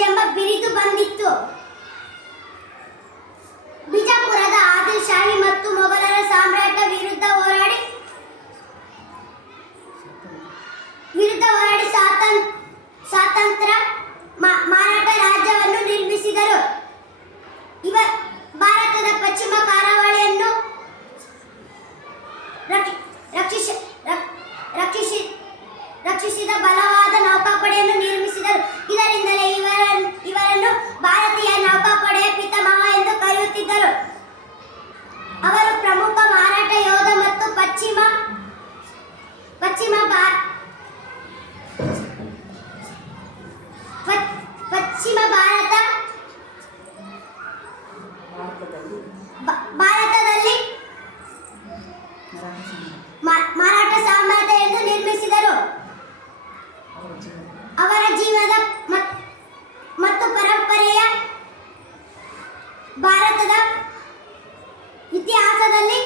ಮಹಾರಾಜ್ ಎಂಬ ಬಿರುದು ಬಂದಿತ್ತು. ಬಿಜಾಪುರದ ಆದಿಲ್ ಶಾಹಿ ಮತ್ತು ಮೊಘಲರ ಸಾಮ್ರಾಜ್ಯದ ವಿರುದ್ಧ ಹೋರಾಡಿ ಸ್ವಾತಂತ್ರ್ಯ ಮರಾಠ ರಾಜ್ಯವನ್ನು ನಿರ್ಮಿಸಿದರು. ಭಾರತದ ಪಶ್ಚಿಮ ಕರಾವಳಿಯನ್ನು ರಕ್ಷಿಸಿದ ಬಲವಾದ ನೌಕಾಪಡೆಯನ್ನು ನಿರ್ಮಿಸಿದರು. ಇದರಿಂದಲೇ ಇವರನ್ನು ಭಾರತೀಯ ನೌಕಾಪಡೆಯ ಪಿತಾಮಹ ಎಂದು ಕರೆಯುತ್ತಿದ್ದರು. ಅವರು ಪ್ರಮುಖ ಮರಾಠ ಯೋಧ ಮತ್ತು ಪಶ್ಚಿಮ ಭಾರತದಲ್ಲಿ ಮರಾಠ ಸಾಮ್ರಾಜ್ಯವನ್ನು ನಿರ್ಮಿಸಿದರು. ಅವರ ಜೀವನದ ಮತ್ತು ಪರಂಪರೆಯ ಭಾರತದ ಇತಿಹಾಸದಲ್ಲಿ